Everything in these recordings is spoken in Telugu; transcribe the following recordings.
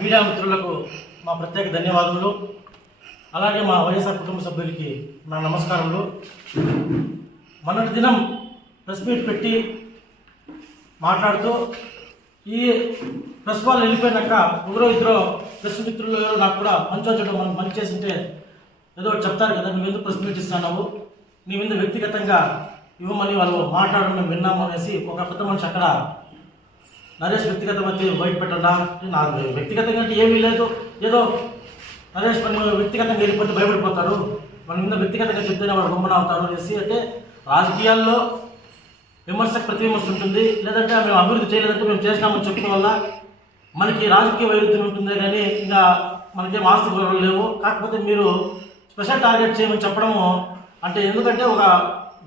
మీడియా మిత్రులకు మా ప్రత్యేక ధన్యవాదములు. అలాగే మా వైఎస్ఆర్ కుటుంబ సభ్యులకి నా నమస్కారములు. మొన్నటి దినం ప్రెస్ మీట్ పెట్టి మాట్లాడుతూ ఈ ప్రెస్ వాళ్ళు వెళ్ళిపోయినాక ఎవరో ఇద్దరు ప్రెస్ మిత్రులు ఎవరో నాకు కూడా మంచోచడం మనం మంచి చేసింటే ఏదో చెప్తారు కదా నువ్వు ఎందుకు ప్రెస్ మీట్ ఇస్తున్నావు? నీ మీద వ్యక్తిగతంగా ఇవ్వమని వాళ్ళు మాట్లాడడం మేము విన్నాము అనేసి ఒక పెద్ద మనిషి అక్కడ నరేష్ వ్యక్తిగతం అయితే బయట పెట్టడా నాకు వ్యక్తిగతంగా అంటే ఏమీ లేదు. ఏదో నరేష్ పని వ్యక్తిగతంగా వెళ్ళిపోతే భయపడిపోతారు. మన మీద వ్యక్తిగతంగా చెప్తేనే వాడు గొమ్మన అవుతారు అనేసి అంటే రాజకీయాల్లో విమర్శకు ప్రతి విమర్శ ఉంటుంది. లేదంటే మేము అభివృద్ధి చేయలేదంటే మేము చేసినామని చెప్పడం వల్ల మనకి రాజకీయ వైరుధ్యం ఉంటుందే కానీ ఇంకా మనకేం ఆస్తి గౌరవం లేవు. కాకపోతే మీరు స్పెషల్ టార్గెట్ చేయమని చెప్పడము అంటే ఎందుకంటే ఒక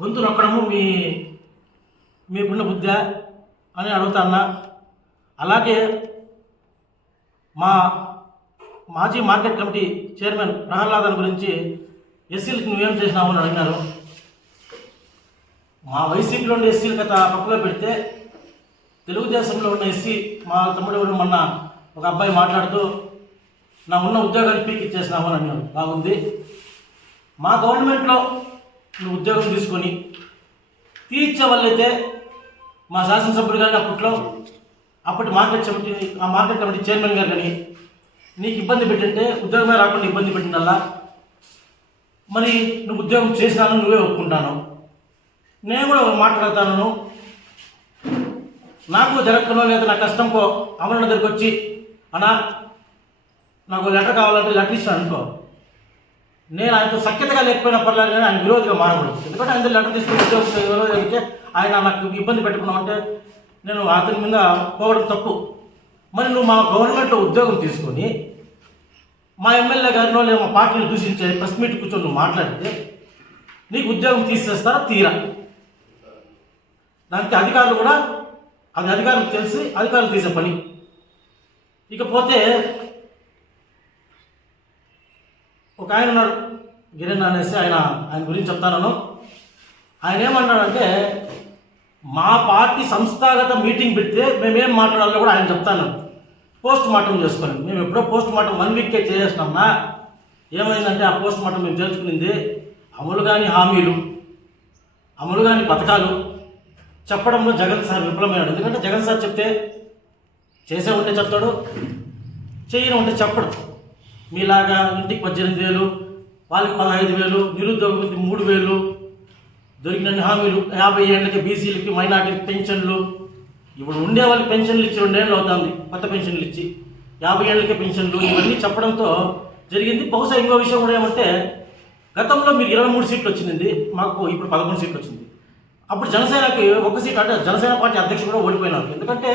గొంతు నొక్కడము మీ మీకున్న బుద్ధి అని అడుగుతాన్నా అలాగే మా మాజీ మార్కెట్ కమిటీ చైర్మన్ ప్రహ్లాదన్ గురించి ఎస్సీలకు నువ్వేం చేసినావు అని అడిగినారు. మా వైసీపీలో ఉండే ఎస్సీలు కథ పక్కలో పెడితే తెలుగుదేశంలో ఉన్న ఎస్సీ మా తమ్ముడు ఎవరు మొన్న ఒక అబ్బాయి మాట్లాడుతూ నా ఉన్న ఉద్యోగాన్ని పీక్ ఇచ్చేసినాము అని అన్నారు. బాగుంది. మా గవర్నమెంట్లో నువ్వు ఉద్యోగం తీసుకొని తీర్చే వాళ్ళైతే మా శాసనసభ్యుడు గారిని అప్పట్లో అప్పటి మార్కెట్ కమిటీ ఆ మార్కెట్ కమిటీ చైర్మన్ గారు కానీ నీకు ఇబ్బంది పెట్టింటే ఉద్యోగమే రాకుండా ఇబ్బంది పెట్టిందల్లా? మరి నువ్వు ఉద్యోగం చేసినాను నువ్వే ఒప్పుకుంటాను. నేను కూడా ఒక మాట్లాడతాను నాకు జరగకనో లేదా నా కష్టంకో అమరణ దగ్గరికి వచ్చి అన్నా నాకు లెటర్ కావాలంటే లెటర్ ఇస్తాను అనుకో. నేను ఆయనతో సఖ్యతగా లేకపోయినా పర్లేదు కానీ ఆయన విరోధిగా మారకూడదు. ఎందుకంటే ఆయన లెటర్ తీసుకుని ఉద్యోగం విరోధం అయితే ఆయన నాకు ఇబ్బంది పెట్టుకున్నామంటే నేను అతని మీద పోవడం తప్పు. మరి నువ్వు మా గవర్నమెంట్లో ఉద్యోగం తీసుకొని మా ఎమ్మెల్యే గారినో లేదా మా పార్టీని దూషించే ప్రెస్ మీట్ కూర్చొని నువ్వు మాట్లాడితే నీకు ఉద్యోగం తీసేస్తారా? తీరా. దానికి అధికారులు కూడా అది అధికారులకు తెలిసి అధికారులు తీసే పని. ఇకపోతే ఒక ఆయన ఉన్నాడు గిరణ్ అనేసి ఆయన ఆయన గురించి చెప్తాను. ఆయన ఏమన్నాడంటే మా పార్టీ సంస్థాగత మీటింగ్ పెడితే మేమేం మాట్లాడాలో కూడా ఆయన చెప్తాను. పోస్ట్ మార్టం చేసుకొని మేము ఎప్పుడో పోస్ట్ మార్టం వన్ వీక్కే చేసేసినామా? ఏమైందంటే ఆ పోస్ట్ మార్టం మేము తెలుసుకునింది అమలు కాని హామీలు అమలు కాని పథకాలు చెప్పడంలో జగన్ సార్ విఫలమయ్యాడు. ఎందుకంటే జగన్ సార్ చెప్తే చేసే ఉంటే చెప్తాడు చేయని ఉంటే చెప్పడు. మీలాగా ఇంటికి పద్దెనిమిది వేలు వాళ్ళకి పదహైదు వేలు నిరుద్యోగులకి మూడు వేలు దొరికిన హామీలు యాభై ఏళ్ళకి బీసీలకి మైనార్టీలకి పెన్షన్లు. ఇప్పుడు ఉండే వాళ్ళకి పెన్షన్లు ఇచ్చి రెండేళ్ళు అవుతుంది కొత్త పెన్షన్లు ఇచ్చి. యాభై ఏళ్ళకి పెన్షన్లు ఇవన్నీ చెప్పడంతో జరిగింది. బహుశా ఇంకో విషయం కూడా ఏమంటే గతంలో మీరు ఇరవై మూడు సీట్లు వచ్చింది మాకు ఇప్పుడు పదకొండు సీట్లు వచ్చింది. అప్పుడు జనసేనకి ఒక సీట్ అంటే జనసేన పార్టీ అధ్యక్షుడు కూడా ఓడిపోయినారు. ఎందుకంటే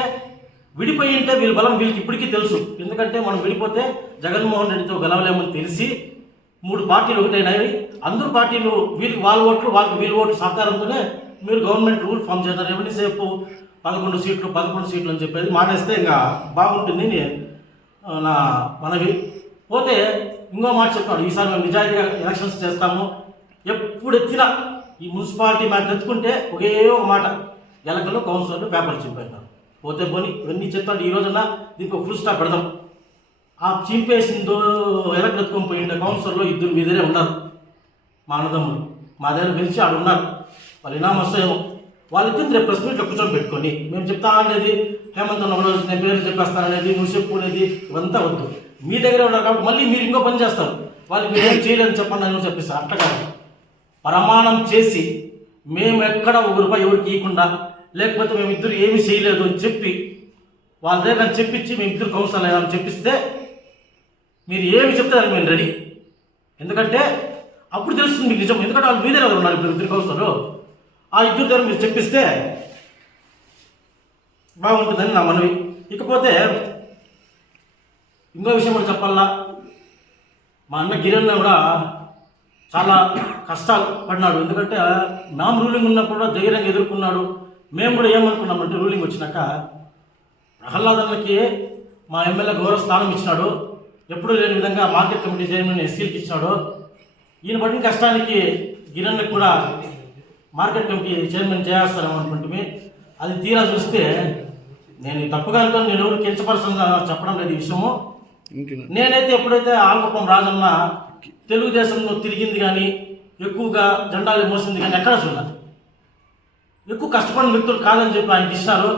విడిపోయి ఉంటే వీళ్ళ బలం వీళ్ళకి ఇప్పటికీ తెలుసు. ఎందుకంటే మనం విడిపోతే జగన్మోహన్ రెడ్డితో గెలవలేమని తెలిసి మూడు పార్టీలు ఒకటైనాయి. అందరు పార్టీలు వీళ్ళకి వాళ్ళ ఓట్లు వాళ్ళకి వీళ్ళ ఓట్లు సహకారంతోనే మీరు గవర్నమెంట్ రూల్ ఫామ్ చేస్తారు. ఎవరిని సేపు పదకొండు సీట్లు పదకొండు సీట్లు అని చెప్పేది మానేస్తే ఇంకా బాగుంటుంది నా మనవి. పోతే ఇంకో మాట చెప్తాడు. ఈసారి మేము నిజాయితీగా ఎలక్షన్స్ చేస్తాము. ఎప్పుడు ఎత్తినా ఈ మున్సిపాలిటీ మ్యాటర్ ఎత్తుకుంటే ఒకే ఒక మాట. ఎలకల్లో కౌన్సిలర్లు పేపర్లు చింపేస్తారు. పోతే పోని ఇవన్నీ చెప్తాడు. ఈ రోజున దీనికి ఒక ఫుల్ స్టాప్ పెడదాం. ఆ చింపేసిందో ఎలకలు ఎత్తుకొని పోయిండే కౌన్సిలర్లో ఇద్దరు మీదనే ఉన్నారు. మా అన్నదమ్ములు మా దగ్గర పిలిచి ఆడు ఉన్నారు. వాళ్ళు ఇనాం వస్తాయేమో. వాళ్ళిద్దరు రేపు ప్రెస్ మీట్లో కూర్చొని పెట్టుకొని మేము చెప్తా అనేది హేమంత్ ఉన్న రోజు నేను పేరు చెప్పేస్తాననేది నువ్వు చెప్పు అనేది ఇవంతా వద్దు. మీ దగ్గరే ఉన్నారు కాబట్టి మళ్ళీ మీరు ఇంకో పని చేస్తారు. వాళ్ళకి మీరు ఏం చేయలేదని చెప్పండి అని చెప్పేస్తారు అట్ట కాదు. ప్రమాణం చేసి మేము ఎక్కడ ఒక రూపాయి ఎవరికి ఇవ్వకుండా లేకపోతే మేము ఇద్దరు ఏమి చేయలేదు అని చెప్పి వాళ్ళ దగ్గర చెప్పించి మేము ఇద్దరు కౌన్సిల్ అయ్యామని చెప్పిస్తే మీరు ఏమి చెప్తే మేము రెడీ ఎందుకంటే అప్పుడు తెలుస్తుంది మీకు నిజం. ఎందుకంటే వాళ్ళు మీదే కదా ఉన్నారు? ఇప్పుడు ఇద్దరు కౌన్సిలర్. ఆ ఇద్దరు దగ్గర మీరు చెప్పిస్తే బాగుంటుందని నా మనవి. ఇకపోతే ఇంకో విషయం కూడా చెప్పాలా? మా అన్న గిరణ్ కూడా చాలా కష్టాలు పడినాడు. ఎందుకంటే మేము రూలింగ్ ఉన్నప్పుడు కూడా ధైర్యంగా ఎదుర్కొన్నాడు. మేము కూడా ఏమనుకున్నామంటే రూలింగ్ వచ్చినాక ప్రహ్లాదన్నకి మా ఎమ్మెల్యే గౌరవ స్థానం ఇచ్చినాడు. ఎప్పుడూ లేని విధంగా మార్కెట్ కమిటీ చైర్మన్ ఎస్సీలకి ఇచ్చినాడు. ఈయన పడిన కష్టానికి గిరణ్కి కూడా మార్కెట్ కమిటీ చైర్మన్ చేస్తారేమో అనుకుంటే అది తీరా చూస్తే నేను తప్పుగా అనుకోని నేను ఎవరు కించపరచడం చెప్పడం లేదు ఈ విషయము. నేనైతే ఎప్పుడైతే ఆల్కుప్పం రాజన్న తెలుగుదేశంలో తిరిగింది కానీ ఎక్కువగా జెండాలు మోసింది కానీ ఎక్కడ చూడాలి ఎక్కువ కష్టపడిన వ్యక్తులు కాదని చెప్పి ఆయనకి ఇచ్చినారు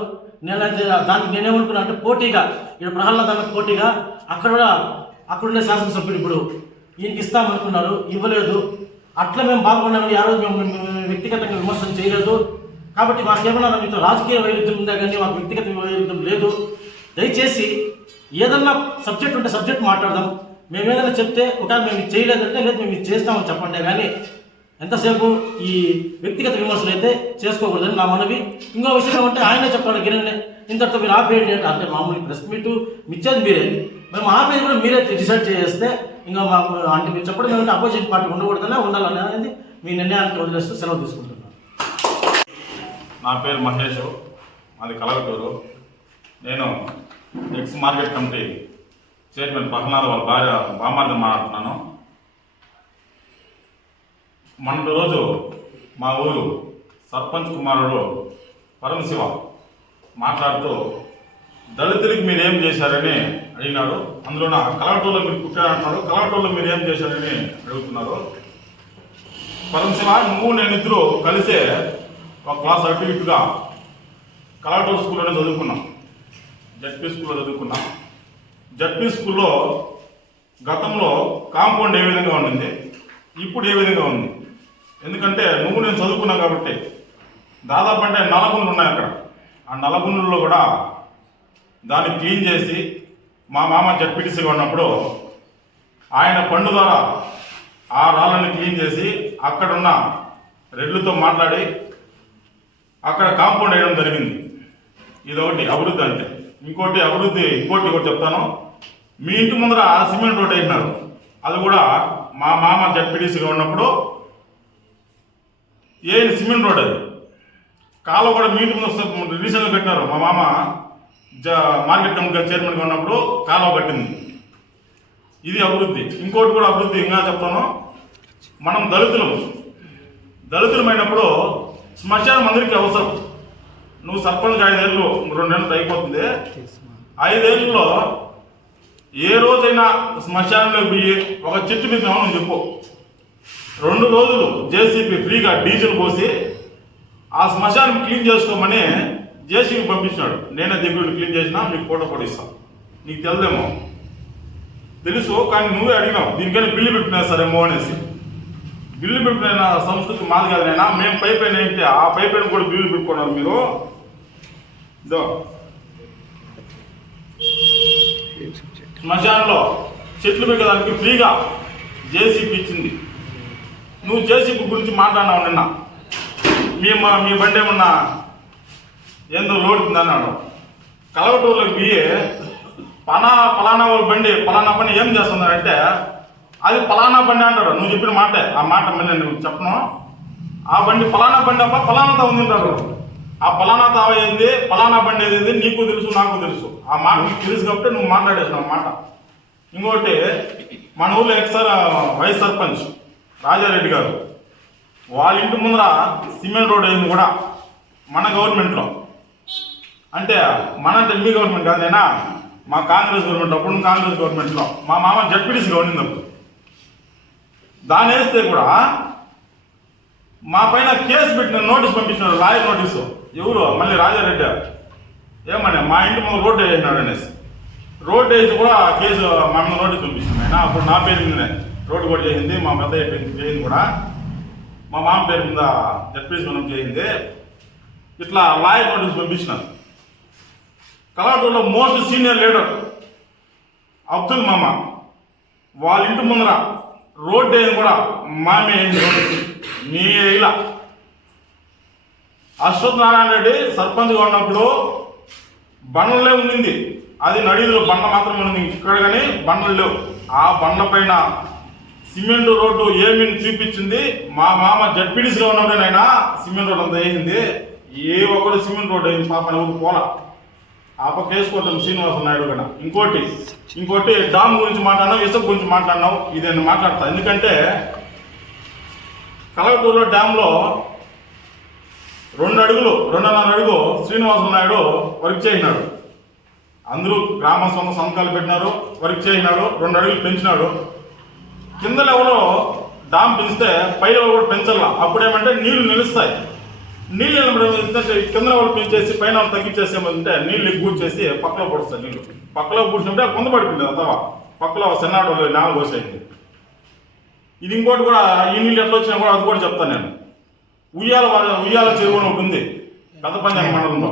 నేనైతే దానికి నేనేమనుకున్నా అంటే పోటీగా ఇక్కడ ప్రహ్లాద్ అన్న పోటీగా అక్కడ కూడా అక్కడున్న శాసనసభ్యుడు ఇప్పుడు ఈయనకి ఇస్తామనుకున్నారు ఇవ్వలేదు. అట్లా మేము బాగుపడినామని ఆ రోజు మేము వ్యక్తిగతంగా విమర్శన చేయలేదు. కాబట్టి మాకేమన్నా మీతో రాజకీయ వైరుధ్యం ఉందా కానీ మాకు వ్యక్తిగత వైరుధ్యం లేదు. దయచేసి ఏదన్నా సబ్జెక్ట్ ఉంటే సబ్జెక్ట్ మాట్లాడదాం. మేము ఏదైనా చెప్తే ఒకవేళ మేము ఇది చేయలేదంటే లేదు మేము ఇది చేస్తామని చెప్పండి కానీ ఎంతసేపు ఈ వ్యక్తిగత విమర్శలు అయితే చేసుకోకూడదని నా మనవి. ఇంకో విషయం అంటే ఆయనే చెప్పాడు గిరణ్ ఇంతటితో మీరు ఆపేయండి అంటే అంటే మామూలు ప్రెస్ మీటు మిచ్చేది మీరే. మేము ఆ ఆపేది కూడా మీరే డిసైడ్ చేస్తే ఇంకా మాకు అంటే మీరు చెప్పడం ఏమంటే అపోజిట్ పార్టీ ఉండకూడదనే ఉండాలని అనేది మీ నిర్ణయానికి వదిలేస్తూ సెలవు తీసుకుంటున్నాను నా పేరు మహేష్ మాది కలగటూరు. నేను ఎక్స్ మార్కెట్ కమిటీ చైర్మన్ పహనాథ్ వాళ్ళ భార్య బామార్థం మాట్లాడుతున్నాను. మొన్నటి రోజు మా ఊరు సర్పంచ్ కుమారుడు పరమశివ మాట్లాడుతూ దళితులకి మీరు ఏం చేశారని అడిగినాడు. అందులో నా కలగటూరులో మీరు పుట్టారంటున్నాడు కలగటూరులో మీరు ఏం చేశారని అడుగుతున్నారు. పరమశివ నువ్వు నేను ఇద్దరు కలిసే ఒక క్లాస్ అటు ఇటుగా స్కూల్లోనే చదువుకున్నాం. జడ్పీ స్కూల్లో చదువుకున్నాం. జడ్పీ స్కూల్లో గతంలో కాంపౌండ్ ఏ విధంగా ఉండింది? ఇప్పుడు ఏ విధంగా ఉంది? ఎందుకంటే నువ్వు నేను చదువుకున్నావు కాబట్టి దాదాపు అంటే నలగుండ్లు ఉన్నాయి అక్కడ. ఆ నలగుండ్లలో కూడా దాన్ని క్లీన్ చేసి మా మామ జడ్పీటీసీగా ఉన్నప్పుడు ఆయన పండు ద్వారా ఆ రాళ్ళని క్లీన్ చేసి అక్కడున్న రెడ్లతో మాట్లాడి అక్కడ కాంపౌండ్ వేయడం జరిగింది. ఇదొకటి అభివృద్ధి అంటే. ఇంకోటి అభివృద్ధి ఇంకోటి ఒకటి చెప్తాను. మీ ఇంటి ముందర సిమెంట్ రోడ్ వేసినారు. అది కూడా మా మామ జడ్పీటీసీగా ఉన్నప్పుడు ఏ సిమెంట్ రోడ్ అది? కాలువ కూడా మీ ఇంటి ముందు రీసెంట్గా పెట్టినారు మా మామ. మార్కెట్ కమిటీ చైర్మన్గా ఉన్నప్పుడు కాలువ కట్టింది. ఇది అభివృద్ధి. ఇంకోటి కూడా అభివృద్ధి ఇంకా చెప్తాను. మనం దళితులం. దళితులమైనప్పుడు శ్మశానం అందరికీ అవసరం. నువ్వు సర్పంచ్ ఐదేళ్ళు రెండు నెలలు అయిపోతుంది. ఐదేళ్ళలో ఏ రోజైనా శ్మశానంలోకి పోయి ఒక చెట్టు మీద ఏమని చెప్పు. రెండు రోజులు జేసీపీ ఫ్రీగా డీజిల్ పోసి ఆ శ్మశానం క్లీన్ చేసుకోమని జేసీబీ పంపించినాడు. నేనే దగ్గర క్లీన్ చేసినా మీకు ఫోటో కూడా ఇస్తాను నీకు తెలుదేమో? తెలుసు కానీ నువ్వే అడిగినావు. దీనికైనా బిల్లు పెట్టినా సరేమో అనేసి. బిల్లు పెట్టిన సంస్కృతి మాది కాదు నేను మేము పై పైన ఏంటి? ఆ పై పైన కూడా బిల్లు పెట్టుకున్నారు మీరు. ఇదో. శ్మశానంలో చెట్లు పెట్టడానికి ఫ్రీగా జేసీబీ ఇచ్చింది. నువ్వు జేసీబీ గురించి మాట్లాడినావు నిన్న. మీ మీ బండి ఏమన్నా ఏందో లోడ్ అన్నాడు కలవటూరులోకి పోయి పనా పలానా వాళ్ళ బండి పలానా పని ఏం చేస్తున్నారంటే అది పలానా బండి అంటాడు. నువ్వు చెప్పిన మాటే. ఆ మాట మీద నువ్వు చెప్పను. ఆ బండి పలానా బండి అప్ప పలానా ఉంది అంటారు ఆ పలానా తావ ఏంది? పలానా బండి ఏది నీకు తెలుసు నాకు తెలుసు. ఆ మాట నీకు తెలుసు కాబట్టి నువ్వు మాట్లాడేసిన మాట. ఇంకోటి మన ఊళ్ళో ఎక్సార్ వైస్ సర్పంచ్ రాజారెడ్డి గారు. వాళ్ళ ఇంటి ముందర సిమెంట్ రోడ్ అయింది కూడా మన గవర్నమెంట్లో. అంటే మన అంటే మీ గవర్నమెంట్ కాదు నేనా? మా కాంగ్రెస్ గవర్నమెంట్ అప్పుడు కాంగ్రెస్ గవర్నమెంట్లో మా మామ జడ్పీటీసీగా ఉండింది అప్పుడు దాని వేస్తే కూడా మా పైన కేసు పెట్టిన నోటీస్ పంపించినారు లాయర్ నోటీసు. ఎవరు? మళ్ళీ రాజారెడ్డి. ఏమన్నా మా ఇంటి ముందు రోడ్డు వేసినాడు అనేసి. రోడ్డు వేసి కూడా కేసు మా మీద నోటీస్ పంపించింది ఆయన. అప్పుడు నా పేరు మీదనే రోడ్డు కూడా చేసింది మా పెద్ద చేయింది కూడా. మా మామ పేరు మీద జడ్పీసీ మనం చేయింది. ఇట్లా లాయర్ నోటీస్ పంపించినారు. కలాటూరులో మోస్ట్ సీనియర్ లీడర్ అబ్దుల్ మామ. వాళ్ళ ఇంటి ముందర రోడ్డు వేయింది కూడా మామే నీ ఇలా అశ్వత్ నారాయణ రెడ్డి సర్పంచ్గా ఉన్నప్పుడు బండలే ఉండింది. అది నడిలో బండ మాత్రమే ఉంది ఇక్కడ కానీ బండలు లేవు. ఆ బండ పైన సిమెంట్ రోడ్డు ఏమి చూపించింది? మా మామ జడ్పీడీసీగా ఉన్నప్పుడేనైనా సిమెంట్ రోడ్ అంతా వేసింది. ఏ ఒక్కడు సిమెంట్ రోడ్డు అయింది పాప ఎవరు పోలా. ఆ పక్క శ్రీనివాస నాయుడు కూడా ఇంకోటి ఇంకోటి డామ్ గురించి మాట్లాడినావు ఇసుక గురించి మాట్లాడినావు ఇది నేను మాట్లాడతా. ఎందుకంటే కలవటూరులో డ్యాంలో రెండు అడుగులు రెండున్నర అడుగు శ్రీనివాస నాయుడు వర్క్ చేసినాడు. అందరూ గ్రామ సొంత సంతకాలు పెట్టినారు వర్క్ చేసినాడు రెండు అడుగులు పెంచినాడు. కింద లెవెల్లో డామ్ పెంచితే పై లెవెల్ కూడా పెంచాల అప్పుడేమంటే నీళ్ళు నిలుస్తాయి. నీళ్ళు నిలబడే కింద వాళ్ళు పెంచేసి పైన వాళ్ళు తగ్గించేసేమంటే నీళ్ళు ఎక్కువ చేసి పక్కలో పొడుస్తాయి నీళ్ళు. పక్కలో పూడ్చినప్పుడు కొంత పడిపోయింది అంతవా పక్కలో సన్నాడు నాలుగు పోసేయండి. ఇది ఇంకోటి కూడా ఈ నీళ్ళు ఎట్లా వచ్చినా కూడా అది కూడా చెప్తాను నేను. ఉయ్యాల ఉయ్యాల చెరువు అని ఒకటి ఉంది. పెద్ద పంచాయతీ మండలంలో.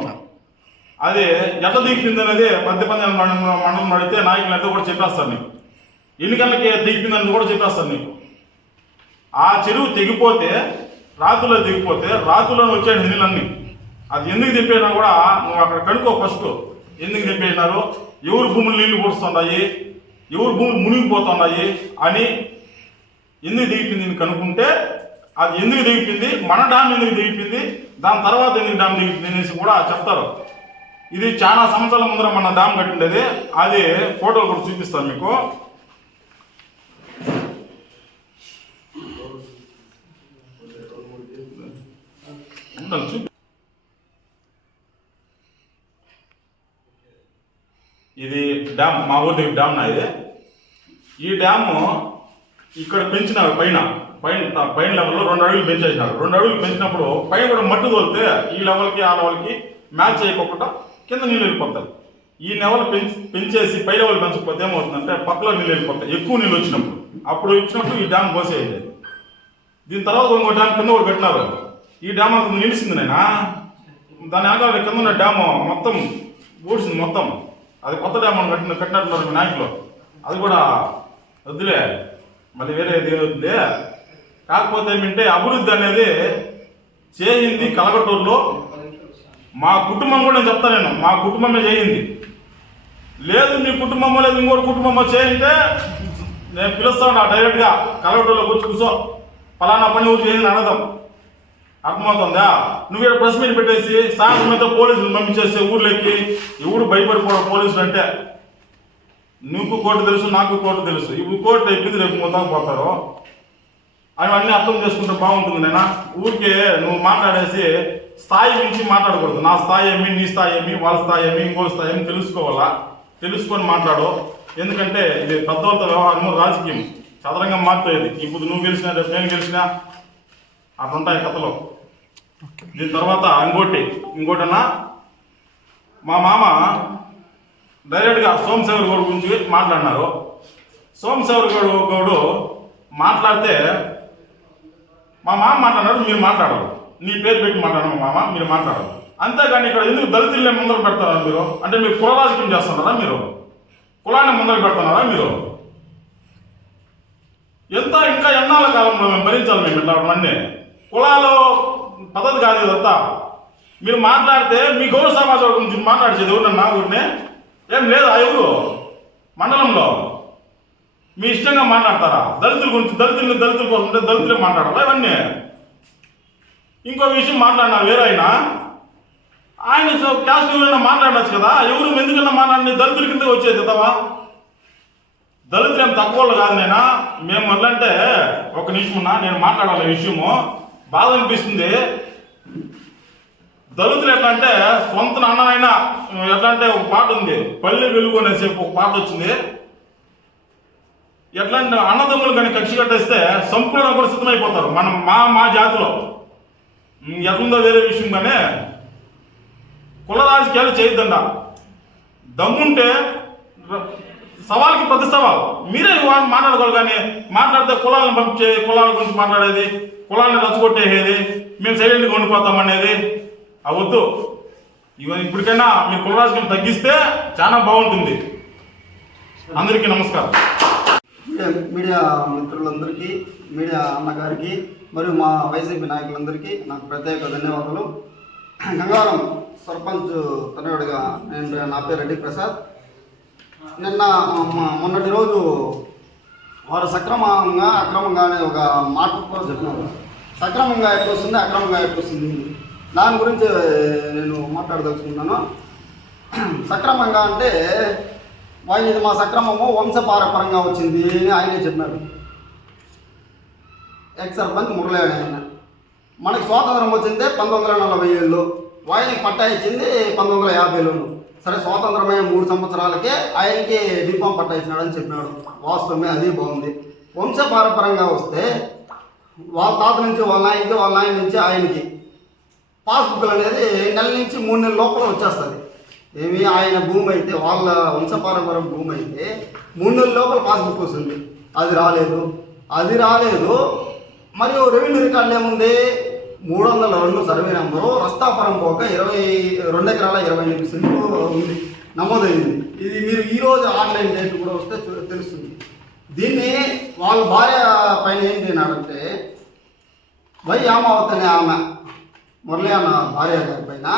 అది ఎట్లా దిగిపోయింది అనేది పెద్ద పంచాయతీ మండలం మండలం అడిగితే నాయకులు ఎంత కూడా చెప్పేస్తారు నీకు. ఎన్నికలకి దిగిపోయిందని కూడా చెప్పేస్తారు నీకు. ఆ చెరువు తెగిపోతే రాతుల్లో దిగిపోతే రాతులను వచ్చే నీళ్ళన్నీ అది ఎందుకు దింపేనా కూడా నువ్వు అక్కడ కనుక్కో ఫస్ట్ ఎందుకు దింపేసినారు? ఎవరు భూములు నీళ్ళు పొడుస్తున్నాయి ఎవరు భూములు మునిగిపోతున్నాయి అని ఎందుకు దిగిపోయింది అని కనుక్కుంటే అది ఎందుకు దిగిపోయింది? మన డామ్ ఎందుకు దిగిపోయింది? దాని తర్వాత ఎందుకు డామ్ దిగిపోయింది అనేసి కూడా చెప్తారు. ఇది చాలా సంవత్సరాల ముందర మన డామ్ కట్టిండేది. అది ఫోటోలు కూడా చూపిస్తాను మీకు. ఇది డ్యామ్ మా ఊరి దగ్గర డ్యామ్ నా ఇది. ఈ డ్యాము ఇక్కడ పెంచినారు పైన. పైన పైన లెవెల్లో రెండు అడుగులు పెంచేసినారు. రెండు అడుగులు పెంచినప్పుడు పైన కూడా మట్టి తోలితే ఈ లెవెల్కి ఆ లెవెల్కి మ్యాచ్ చేయకుండా కింద నీళ్ళు వెళ్ళిపోతాయి. ఈ లెవెల్ పెంచి పెంచేసి పై లెవెల్ పెంచకపోతే ఏమవుతుందంటే పక్కలో నీళ్ళు వెళ్ళిపోతాయి. ఎక్కువ నీళ్ళు వచ్చినప్పుడు. అప్పుడు ఇచ్చినప్పుడు ఈ డ్యామ్ కోసేయండి దీని తర్వాత ఇంకో డ్యామ్ కింద కూడా పెట్టినారు. ఈ డ్యామ్ అంత నిలిచింది నేనా దాని ఆకాల కింద ఉన్న డ్యామ్ మొత్తం ఊడ్చింది మొత్తం. అది కొత్త డ్యామ్ అని కట్టిన కట్టినట్టున్నారు మీ నాయకులు. అది కూడా వద్దులే. మళ్ళీ వేరే ఏది కాకపోతే ఏమంటే అభివృద్ధి అనేది చేయింది కలగటూరులో. మా కుటుంబం కూడా నేను చెప్తాను నేను. మా కుటుంబమే చేయింది. లేదు నీ కుటుంబమో లేదు ఇంకోటి కుటుంబమో చేయంటే నేను పిలుస్తాను ఆ డైరెక్ట్గా కలగటూరులో కూర్చు కూర్చో. పలానా పని ఊరు చేయని అడగదాం అర్థమవుతుందా? నువ్వు ఇక్కడ ప్రెస్ మీట్ పెట్టేసి సాయంత్రం మీద పోలీసులు పంపించేసి ఊర్లోకి ఎవడు భయపడిపోవడం పోలీసులు అంటే నువ్వు కోర్టు తెలుసు నాకు కోర్టు తెలుసు. ఇప్పుడు కోర్టు అయిపోయింది రేపు మొత్తం పోతారు. అవి అన్నీ అర్థం చేసుకుంటే బాగుంటుంది నేను ఊరికే నువ్వు మాట్లాడేసి స్థాయి మించి మాట్లాడకూడదు. నా స్థాయి ఏమి నీ స్థాయి ఏమి వాళ్ళ స్థాయి ఏమి ఇంకో స్థాయి ఏమి తెలుసుకోవాలా? తెలుసుకొని మాట్లాడు. ఎందుకంటే ఇది పెద్దవాళ్ళతో వ్యవహారము రాజకీయం. చదరంగా మారుతుంది ఇప్పుడు నువ్వు గెలిచినా రేపు నేను గెలిచినా అట్లుంటాయి కథలు. దీని తర్వాత ఇంకోటి ఇంకోటన్నా మా మామ డైరెక్ట్గా సోమశేఖర్ గౌడ్ గురించి మాట్లాడినారు. సోమశేఖర్ గౌడ్ గౌడు మాట్లాడితే మా మామ మాట్లాడారు మీరు మాట్లాడరు. నీ పేరు పెట్టి మాట్లాడము మా మామ మీరు మాట్లాడరు. అంతేగాని ఇక్కడ ఎందుకు దళితులనే ముందర పెడతారా మీరు? అంటే మీరు కుల రాజకీయం చేస్తున్నారా మీరు? కులాన్ని ముందర పెడుతున్నారా మీరు? ఎంత ఇంకా ఎన్నాళ్ళ కాలంలో మేము భరించాలి మేము ఇట్లా మంది కులాలు పద్ధతి కాదు ఇదంతా మీరు మాట్లాడితే మీ గౌరవ సమాజం గురించి మాట్లాడేది ఎవరన్నా ఊరినే? ఏం లేదా ఎవరు? మండలంలో. మీ ఇష్టంగా మాట్లాడతారా? దళితుల గురించి దళితులు దళితుల కోసం ఉంటే దళితులే మాట్లాడాలా ఇవన్నీ? ఇంకో విషయం మాట్లాడినా వేరే ఆయన ఆయన సో- క్యాస్ట్ ఎవరైనా మాట్లాడచ్చు కదా? ఎవరు ఎందుకన్నా మాట్లాడి దళితుల కింద వచ్చేది కదవా దళితులు ఏం తక్కువ కాదు నేనా? మేము ఎట్లంటే ఒక నిమిషం నేను మాట్లాడాలి విషయము. బాధ అనిపిస్తుంది దళితులు ఎట్లా అంటే సొంత అన్ననైనా ఎట్లా అంటే ఒక పాట ఉంది. పల్లె వెలుగు అనేసి ఒక పాట వచ్చింది. ఎట్లా అంటే అన్నదమ్ములు కానీ కక్షి కట్టేస్తే సంపూర్ణ కూడా సిద్ధమైపోతారు. మనం మా మా జాతిలో. ఎట్లుందో వేరే విషయం కానీ కుల రాజకీయాలు చేయొద్దండ దమ్ముంటే సవాల్కి ప్రతి సవాల్. మీరే మాట్లాడుకోవాలి కానీ మాట్లాడితే కులాలను పంపించే కులాల గురించి మాట్లాడేది? కులాన్ని రచ్చగొట్టేసేది మేము సైలెంట్గా ఉండిపోతామనేది. అవద్దు ఇవన్నీ ఇప్పటికైనా మీ కులరాజకీయం తగ్గిస్తే చాలా బాగుంటుంది. అందరికీ నమస్కారం. మీడియా మిత్రులందరికీ మీడియా అన్నగారికి మరియు మా వైసీపీ నాయకులందరికీ నాకు ప్రత్యేక ధన్యవాదాలు. గంగారం సర్పంచ్ తనయుడిగా నేను నా పేరు రెడ్డి ప్రసాద్. నిన్న మొన్నటి రోజు వారు సక్రమంగా అక్రమంగానే ఒక మాట కూడా చెప్పినారు. సక్రమంగా ఎట్లా వస్తుంది అక్రమంగా ఎట్లా వస్తుంది దాని గురించి నేను మాట్లాడదలుచుకున్నాను సక్రమంగా అంటే ఇది మా సక్రమము వంశపారపరంగా వచ్చింది అని ఆయనే చెప్పినాడు ఎక్స్ సర్పంచ్ మురళి అని ఆయన. మనకి స్వాతంత్రం వచ్చిందే పంతొమ్మిది వందల నలభై ఏళ్ళు వాయిని పట్టా ఇచ్చింది పంతొమ్మిది వందల యాభైలోను. సరే స్వాతంత్రమైన మూడు సంవత్సరాలకే ఆయనకి దీపం పట్టాయిచ్చినాడని చెప్పినాడు వాస్తవమే అది బాగుంది. వంశపారపరంగా వస్తే వాళ్ళ తాత నుంచి వాళ్ళ నాయనకి వాళ్ళ నాయన నుంచి ఆయనకి. పాస్బుక్లు అనేది నెల నుంచి మూడు నెలల లోపల వచ్చేస్తుంది. ఏమి ఆయన భూమి అయితే వాళ్ళ వంశపారంపరం భూమి అయితే మూడు నెలల లోపల పాస్బుక్ వస్తుంది. అది రాలేదు. అది రాలేదు. మరియు రెవెన్యూ రికార్డులు ఏముంది? మూడు వందల రెండు సర్వే నెంబరు రస్తాపురం పోక ఇరవై రెండు ఎకరాల ఇరవై ఎనిమిది సెంట్లు ఉంది నమోదైంది. ఇది మీరు ఈరోజు ఆన్లైన్ డేట్ కూడా వస్తే తెలుస్తుంది. దీన్ని వాళ్ళ భార్య పైన ఏం చేయనాడంటే వై యామావత్ అనే ఆమె మురళి అన్న భార్య గారి పైన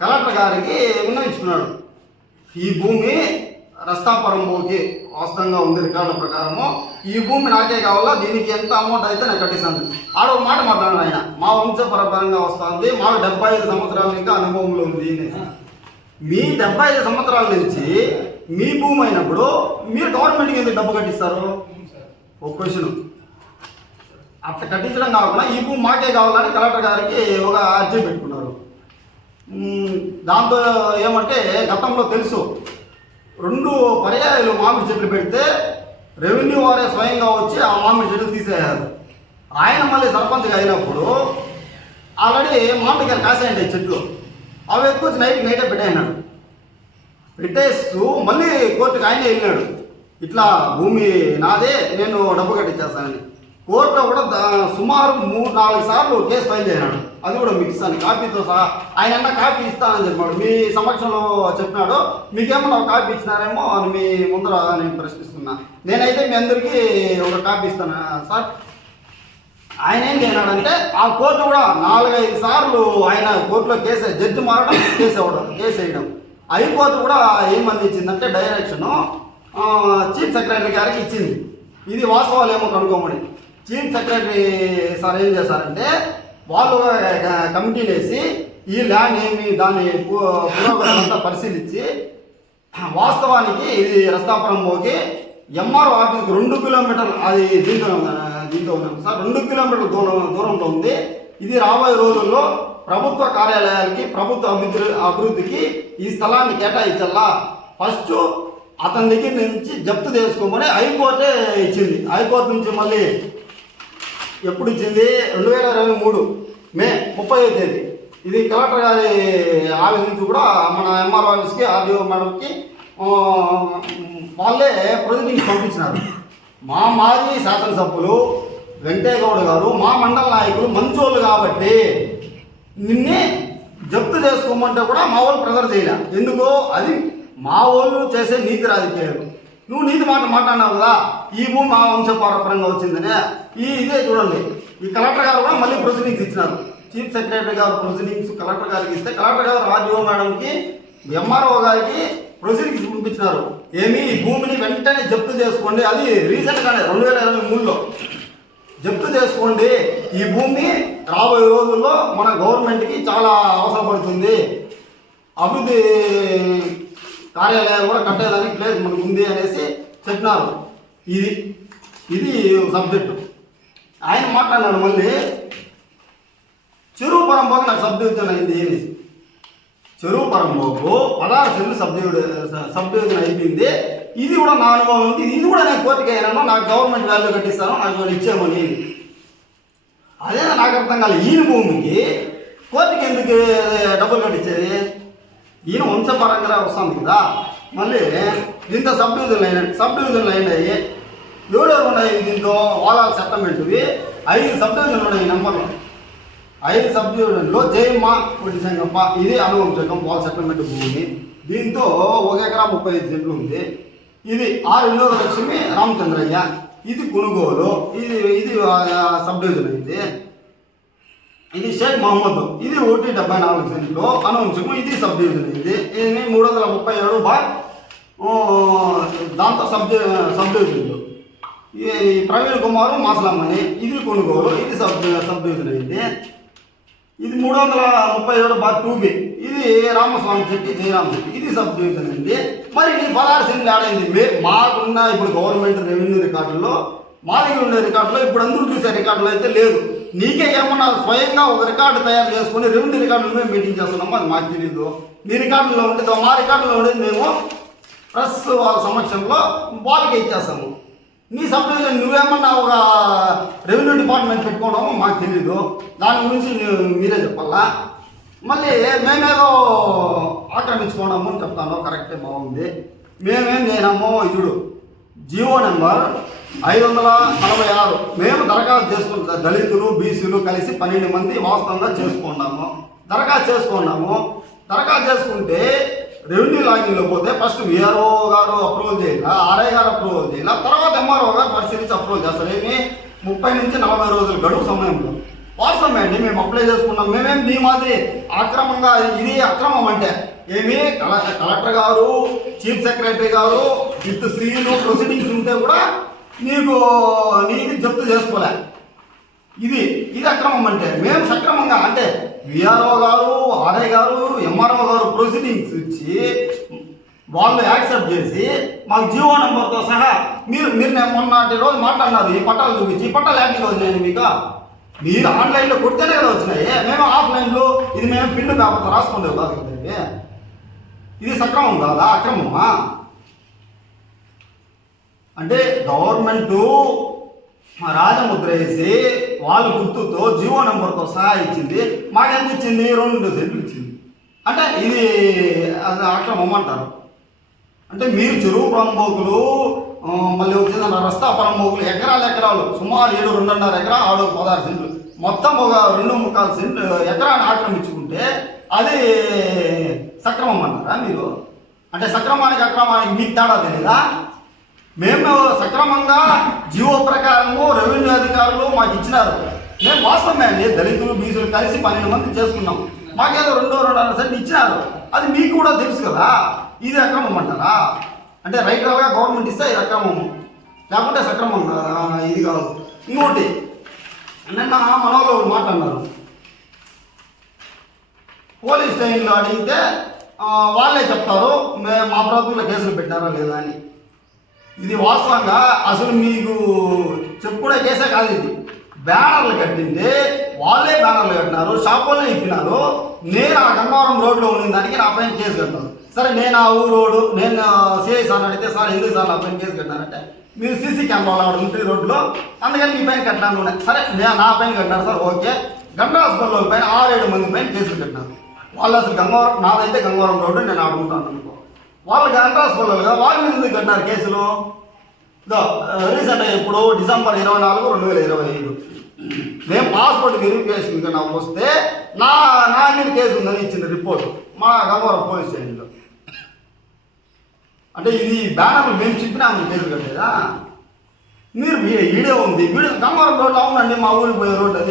కలెక్టర్ గారికి విన్నవించుకున్నాడు. ఈ భూమి రస్తాపురం భూమికి వాస్తవంగా ఉంది రికార్డుల ప్రకారము. ఈ భూమి నాకే కావాలా? దీనికి ఎంత అమౌంట్ అయితే నేను కట్టిస్తాను. ఆడ ఒక మాట మాట్లాడాను ఆయన. మా వంశపరపరంగా వస్తుంది మాకు డెబ్బై ఐదు సంవత్సరాల ఇంకా అనుభవంలో ఉంది మీ డెబ్బై ఐదు సంవత్సరాల నుంచి మీ భూమి అయినప్పుడు మీరు గవర్నమెంట్కి ఎందుకు డబ్బు కట్టిస్తారు? ఒక క్వశ్చన్ అట్లా కట్టించడం కాకుండా ఈ భూమి మాకే కావాలని కలెక్టర్ గారికి ఒక అర్జీ పెట్టుకున్నారు. దాంతో ఏమంటే గతంలో తెలుసు. రెండు పర్యాయాలు మామిడి చెట్లు పెడితే రెవెన్యూ వారే స్వయంగా వచ్చి ఆ మామిడి చెట్లు తీసేయారు ఆయన మళ్ళీ సర్పంచ్గా అయినప్పుడు ఆల్రెడీ మామిడికాయలు కాసాయండి చెట్లు. అవి ఎక్కువ నైట్ నైటే పెట్టేసినాడు పెట్టేస్తూ మళ్ళీ కోర్టుకి ఆయనే వెళ్ళినాడు. ఇట్లా భూమి నాదే నేను డబ్బు కట్టించేస్తానని. కోర్టులో కూడా దా- సుమారు మూడు నాలుగు సార్లు కేసు ఫైల్ చేయనాడు అది కూడా మీకు ఇస్తాను కాపీతో సహా. ఆయన అన్న కాపీ ఇస్తానని చెప్పాడు. మీ సమక్షంలో చెప్పినాడు మీకేమన్నా ఒక కాపీ ఇచ్చినారేమో అని మీ ముందర నేను ప్రశ్నిస్తున్నా. నేనైతే మీ అందరికీ ఒక కాపీ ఇస్తాను. సార్ ఆయన ఏం చేయనాడంటే ఆ కోర్టు కూడా నాలుగైదు సార్లు ఆయన కోర్టులో కేసు జడ్జి మారడం కేసు అవ్వడం కేసు వేయడం. హైకోర్టు కూడా ఏమని ఇచ్చిందంటే డైరెక్షన్ చీఫ్ సెక్రటరీ గారికి ఇచ్చింది. ఇది వాస్తవాలు ఏమో కనుక్కోమని. చీఫ్ సెక్రటరీ సార్ ఏం చేశారంటే వాళ్ళు కమిటీలు వేసి ఈ ల్యాండ్ ఏమి దాని పురోగతి అంతా పరిశీలించి వాస్తవానికి ఇది రస్తాపురం పోకి ఎంఆర్ఓ ఆఫీస్కి రెండు కిలోమీటర్లు అది దీంతో దీంతో ఉన్నాం సార్ రెండు కిలోమీటర్ల దూరం దూరంలో ఉంది. ఇది రాబోయే రోజుల్లో ప్రభుత్వ కార్యాలయాలకి ప్రభుత్వ అభివృద్ధి అభివృద్ధికి ఈ స్థలాన్ని కేటాయించల్లా ఫస్ట్ అతని దగ్గర నుంచి జప్తు చేసుకోమని హైకోర్టే ఇచ్చింది. హైకోర్టు నుంచి మళ్ళీ ఎప్పుడు ఇచ్చింది? రెండు వేల ఇరవై మూడు మే ముప్పై తేదీ. ఇది కలెక్టర్ గారి ఆఫీస్ నుంచి కూడా మన ఎంఆర్ ఆఫీస్కి ఆర్డీఓ మేడంకి వాళ్ళే ప్రొసీడింగ్స్ పంపించినారు. మా మాజీ శాసనసభ్యులు వెంకయ్యగౌడ్ గారు మా మండల నాయకులు మంచోళ్ళు కాబట్టి నిన్నే జప్తు చేసుకోమంటే కూడా మా వాళ్ళు ప్రెజర్ చేయలే. ఎందుకో అది మా వాళ్ళు చేసే నీతి రాజకీయాలు. నువ్వు నీతి మాట మాట్లాడినావు కదా ఈ భూమి మా వంశపారపరంగా వచ్చిందనే. ఈ ఇదే చూడండి. ఈ కలెక్టర్ గారు కూడా మళ్ళీ ప్రొసీడింగ్స్ ఇచ్చినారు. Chief secretary garu proceedings collector గారికి ఇస్తే కలెక్టర్ గారు రాజీవ్ మేడంకి ఎంఆర్ఓ గారికి ప్రొసీడింగ్స్ పంపించినారు. ఏమి ఈ భూమిని వెంటనే జప్తు చేసుకోండి. అది రీసెంట్గానే రెండు వేల ఇరవై మూడులో. జప్తు చేసుకోండి. ఈ భూమి రాబోయే రోజుల్లో మన గవర్నమెంట్కి చాలా అవసరపడుతుంది. అభివృద్ధి కార్యాలయాలు కూడా కట్టేదానికి ప్లేస్ మనకు ఉంది అనేసి చెప్పినారు. ఇది ఇది సబ్జెక్టు ఆయన మాట్లాడినాడు మళ్ళీ చెరువు పరంపోక నాకు సబ్ డివిజన్ అయింది అనేసి చెరువు పరంపోకు పదహారు సెల్లు సబ్ సబ్ డివిజన్ అయిపోయింది. ఇది కూడా నా అనుభవం ఉంది. ఇది కూడా నేను కోర్టుకి అయినాను నాకు గవర్నమెంట్ వాల్యూ కట్టిస్తాను. నాకు వాళ్ళు ఇచ్చేమని అదే నాకు అర్థం కాలేదు ఈయన భూమికి కోర్టుకి ఎందుకు డబ్బులు కట్టించేది? ఈయన వంశపరంగా వస్తుంది కదా. మళ్ళీ దీంతో సబ్ డివిజన్ అయినాయి సబ్ డివిజన్లు అయినాయి ఎవరెవరు ఉన్నాయి దీంతో ఓలాల సెటిల్మెంట్వి ఐదు సబ్ డివిజన్లు ఉన్నాయి ఈ నెంబర్లో ఐదు సబ్ డివిజన్లో జయమ్మ కొట్టి సంగప్ప ఇది అనువంశకం వాళ్ళ సెటిల్మెంట్ భూమి. దీంతో ఒక ఎకరా ముప్పై ఐదు సెంట్లు ఉంది. ఇది ఆరు వినోద లక్ష్మి రామచంద్రయ్య. ఇది కొనుగోలు. ఇది ఇది సబ్ డివిజన్ అయితే. ఇది షేక్ మహమ్మద్. ఇది ఒకటి డెబ్బై నాలుగు సెంట్లో. అనువంశకం ఇది సబ్ డివిజన్ అయింది ఇది మూడు వందల ముప్పై ఏడు బాయ్ దాంతో సబ్ సబ్ డివిజన్ ఈ ప్రవీణ్ కుమార్ మాసలమ్మని ఇది కొనుగోలు ఇది సబ్ సబ్ డివిజన్ అయింది. ఇది మూడు వందల ముప్పై ఏడు బాయ్ టూ బి. ఇది రామస్వామి చెట్టి జయరామ్ చెట్టి. ఇది సబ్ డివిజన్ అండి మరి నీ పదహారు సెంట్లు ఆడైంది మాకున్న ఇప్పుడు గవర్నమెంట్ రెవెన్యూ రికార్డుల్లో మాదిగి ఉండే రికార్డులో ఇప్పుడు అందరూ చూసే రికార్డులో అయితే లేదు. నీకే ఏమన్నా స్వయంగా ఒక రికార్డు తయారు చేసుకుని రెవెన్యూ రికార్డులు మేము మీటింగ్ చేస్తున్నామో అది మాకు తెలియదు మీ రికార్డులో ఉండేది మా రికార్డులో ఉండేది మేము ప్రెస్ వాళ్ళ సమక్షంలో వాళ్ళకి ఇచ్చేస్తాము. నీ సబ్ డివిజన్ నువ్వేమన్నా ఒక రెవెన్యూ డిపార్ట్మెంట్ పెట్టుకోవడమో మాకు తెలీదు. దాని గురించి మీరే చెప్పాలా? మళ్ళీ మేమేదో ఆక్రమించుకోవడము అని చెప్తాను. కరెక్టే బాగుంది. మేమేం చేయడము చూడు జియో నెంబర్ ఐదు వందల నలభై ఆరు. మేము దరఖాస్తు చేసుకుంటాం దళితులు బీసీలు కలిసి పన్నెండు మంది వాస్తవంగా చేసుకున్నాము దరఖాస్తు చేసుకున్నాము దరఖాస్తు చేసుకుంటే రెవెన్యూ లాగిన్లో పోతే ఫస్ట్ విఆర్ఓ గారు అప్రూవల్ చేయాల? ఆర్ఐ గారు అప్రూవల్ చేయాల? తర్వాత ఎంఆర్ఓ గారు పరిశీలించి అప్రూవల్ చేస్తారు. ఏమి? ముప్పై నుంచి నలభై రోజులు గడువు సమయంలో. వాస్తవమే అండి మేము అప్లై చేసుకున్నాం. మేమేం మీ మాదిరి అక్రమంగా ఇది అక్రమం అంటే ఏమి? Collector garu chief secretary garu with seal proceedings ఉంటే కూడా నీకు నీకు జప్తు చేసుకోలే. ఇది ఇది అక్రమం అంటే మేము సక్రమంగా అంటే విఆర్ఓ గారు ఆర్ఐ గారు ఎంఆర్ఓ గారు ప్రొసీడింగ్స్ ఇచ్చి వాళ్ళు యాక్సెప్ట్ చేసి మాకు జీవో నెంబర్తో సహా మీరు మీరు నేను మొన్నటి రోజు మాట్లాడినారు ఈ పట్టాలు చూపించి ఈ పట్టాలు యాక్టివ్ వచ్చినాయి మీకు మీరు ఆన్లైన్లో కొడితేనే కదా వచ్చినాయి. మేము ఆఫ్లైన్లో ఇది మేము పిన్ పేపర్తో రాసుకుంటే కాదు కదా ఇది. ఇది సక్రమం కాదా? అక్రమమా? అంటే గవర్నమెంట్ రాజముద్ర వేసి వాళ్ళ గుర్తుతో జీవో నెంబర్తో సహా ఇచ్చింది. మాకెంత ఇచ్చింది? రెండు సెంట్లు ఇచ్చింది. అంటే ఇది అది అక్రమం అంటారు అంటే మీరు చెరువు ప్రముఖులు మళ్ళీ వచ్చిందన్న రస్తా ప్రముఖులు ఎకరాలు ఎకరాలు సుమారు ఏడు రెండున్నర ఎకరా ఆడు పదహారు సెంట్లు. మొత్తం ఒక రెండు ముక్కాలు సెంట్లు ఎకరాన్ని ఆక్రమించుకుంటే అది సక్రమం అంటారా మీరు? అంటే సక్రమానికి అక్రమానికి మీకు తేడా తెలీదా? మేము సక్రమంగా జీవో ప్రకారము రెవెన్యూ అధికారులు మాకు ఇచ్చినారు. మేము వాస్తవమే అండి దళితులు బీసులు కలిసి పన్నెండు మంది చేసుకున్నాం. మాకేదో రెండో రెండున్నర సెంట్ ఇచ్చినారు. అది మీకు కూడా తెలుసు కదా ఇది అక్రమం అంటారా? అంటే రైటర్గా గవర్నమెంట్ ఇస్తే ఇది అక్రమము. లేకుంటే సక్రమం ఇది కాదు. ఇంకోటి నిన్న మనోళ్ళు ఒకరు మాట్లాడినారు పోలీస్ స్టేషన్లో అడిగితే వాళ్ళే చెప్తారు మా ప్రభుత్వంలో కేసులు పెట్టారా లేదా అని. ఇది వాస్తవంగా అసలు మీకు చెప్పుకునే కేసే కాదు ఇది. బ్యానర్లు కట్టింది వాళ్ళే బ్యానర్లు కట్టినారు షాపుల్లో ఇప్పినారు. నేను ఆ గంగవరం రోడ్లో ఉన్న దానికి నా పైన కేసు కట్టాను సరే నేను ఆ ఊరు రోడ్డు నేను సిఐ సార్ అడిగితే సార్ ఎందుకు సార్ నా పైన కేసు కట్టానంటే మీరు సీసీ కెమెరాలు ఆడ ఉంటుంది రోడ్లో అందుకని మీ పైన కట్టాను సరే నేను నా పైన కట్టాను సార్ ఓకే. గంగా హాస్పిటల్ పైన ఆరేడు మంది పైన కేసులు కట్టినాను వాళ్ళు అసలు గంగవరం నాదైతే గంగవరం రోడ్డు నేను ఆడుకుంటాను అనుకో. వాళ్ళకి అడ్రస్ హాస్పిటల్ కదా వాళ్ళ మీద ఎందుకు కట్టినారు కేసులు? ఇదో రీసెంట్గా ఇప్పుడు డిసెంబర్ ఇరవై నాలుగు రెండు వేల ఇరవై ఐదు. మేము పాస్పోర్ట్ వెరిఫికేషన్ కన్నా వస్తే నా నా మీద కేసు ఉందని ఇచ్చిన రిపోర్ట్ మా గంగవరం పోలీస్ స్టేషన్లో. అంటే ఇది బ్యానర్లు మేము చెప్పినా ఆమె కేసు కట్టేదా మీరు వీడియో ఉంది. వీడియో గంగవరం రోడ్లో అవునండి మా ఊరికి పోయే రోడ్డు అది.